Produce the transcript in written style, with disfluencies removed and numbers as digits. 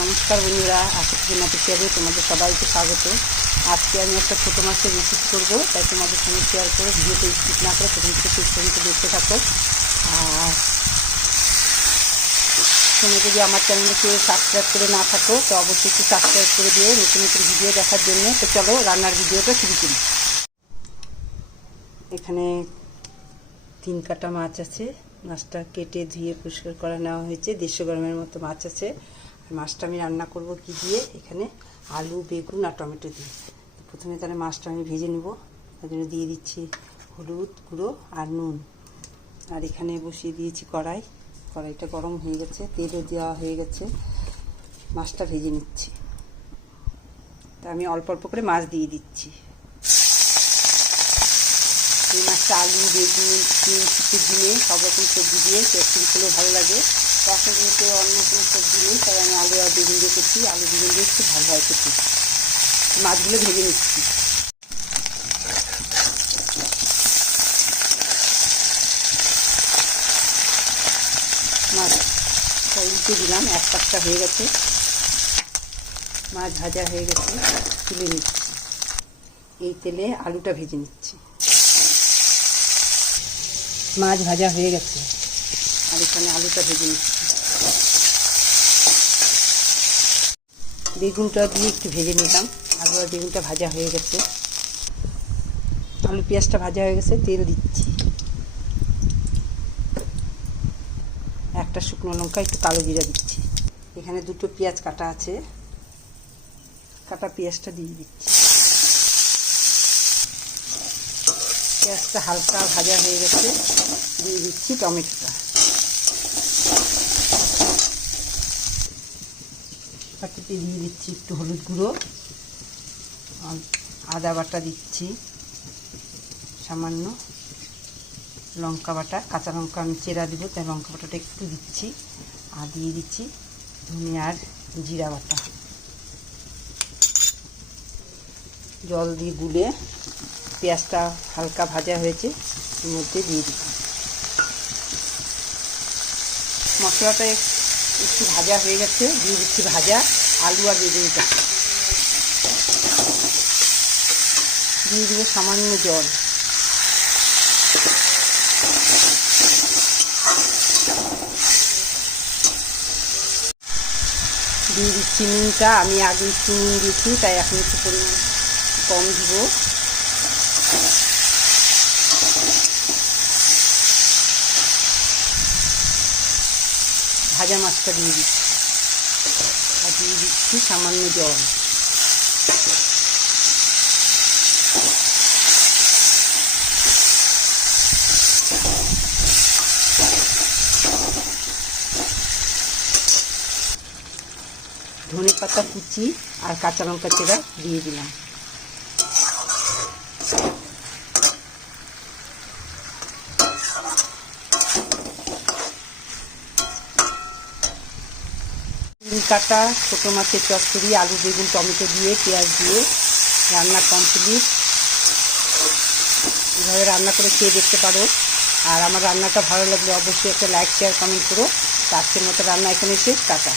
নমস্কার বন্ধুরা, আশা করি অফিসিয়ালে তোমাদের সবাইকে স্বাগত। আজকে আমি একটা ছোটো মাছের রেসিপি করবো, তাই তোমাদের সঙ্গে শেয়ার করে ভিডিওতে স্কিপ না করে প্রথম থেকে শেষ পর্যন্ত দেখতে থাকো। আর তুমি যদি আমার চ্যানেলকে সাবস্ক্রাইব করে না থাকো তো অবশ্যই একটু সাবস্ক্রাইব করে দিও নতুন নতুন ভিডিও দেখার জন্য। তো চলো রান্নার ভিডিওটা শুরু করি। এখানে 3 কাটা মাছ আছে। মাছটা কেটে ধুয়ে পরিষ্কার করে নেওয়া হয়েছে। 150 গ্রামের মতো মাছ আছে। আর মাছটা আমি রান্না করব কি দিয়ে, এখানে আলু, বেগুন আর টমেটো দিয়ে। প্রথমে তাহলে মাছটা আমি ভেজে নেব। তার জন্য দিয়ে দিচ্ছি হলুদ গুঁড়ো আর নুন। আর এখানে বসিয়ে দিয়েছি কড়াইটা গরম হয়ে গেছে, তেলও দেওয়া হয়ে গেছে। মাছটা ভেজে নিচ্ছি। তা আমি অল্প অল্প করে মাছ দিয়ে দিচ্ছি। এই মাছটা আলু, বেগুন, শীতের দিনে সব রকম সবজি দিয়ে টেস্টিং করলেও ভালো লাগে। তো এখন যেহেতু অন্য কোনো সবজি নেই, তাই আমি আলু আর বেগুন দিয়ে করছি। আলু বেগুন দিয়ে খুব ভালো হয় খেতে। মাছগুলো ভেজে নিচ্ছি। মাছটা উল্টে দিলাম, এক পাশটা হয়ে গেছে। মাছ ভাজা হয়ে গেছে, তুলে নিচ্ছি। এই তেলে আলুটা ভেজে নিচ্ছি। মাছ ভাজা হয়ে গেছে আর এখানে আলুটা ভেজে নিচ্ছি। বেগুনটা দিয়ে একটু ভেজে নিলাম। আলু আর বেগুনটা ভাজা হয়ে গেছে। আলু পেঁয়াজটা ভাজা হয়ে গেছে, তেল দিচ্ছি। একটা শুকনো লঙ্কা, একটু কালো জিরা দিচ্ছি। এখানে 2টো পেঁয়াজ কাটা আছে, কাটা পেঁয়াজটা দিয়ে দিচ্ছি। পেঁয়াজটা হালকা ভাজা হয়ে গেছে, দিয়ে দিচ্ছি টমেটোটা। পাটিতে দিয়ে দিচ্ছি একটু হলুদ গুঁড়ো, আদা বাটা দিচ্ছি সামান্য, লঙ্কা বাটা, কাঁচা লঙ্কা আমি চেরা দেবো তাই লঙ্কা বাটাটা একটু দিচ্ছি। আর দিয়ে দিচ্ছি ধনে আর জিরা বাটা। জল দিয়ে গুলে পেঁয়াজটা হালকা ভাজা হয়েছে, এর মধ্যে দিয়ে দিচ্ছি। মশলাটা একটু ভাজা হয়ে গেছে, দিয়ে দিচ্ছি ভাজা আলু আর বেগুনটা। দিয়ে দিব সামান্য জল। দিয়ে দিচ্ছি নুনটা। আমি আগে একটু নুন দিয়েছি, তাই এখন একটু পরিমাণ কম দিব। ভাজা মাছটা দিয়ে দিচ্ছি আর দিয়ে দিচ্ছি সামান্য জল। ধনে পাতা কুচি আর কাঁচা লঙ্কা চেরা দিয়ে দিলাম। কাটা ছোটো মাছের চচ্চড়ি আলু, বেগুন, টমেটো দিয়ে পেঁয়াজ দিয়ে রান্না কমপ্লিট। এভাবে রান্না করে খেয়ে দেখতে পারো। আর আমার রান্নাটা ভালো লাগলে অবশ্যই একটা লাইক, শেয়ার, কমেন্ট করো। আজকের মতো রান্না এখানে শেষ। টাটা।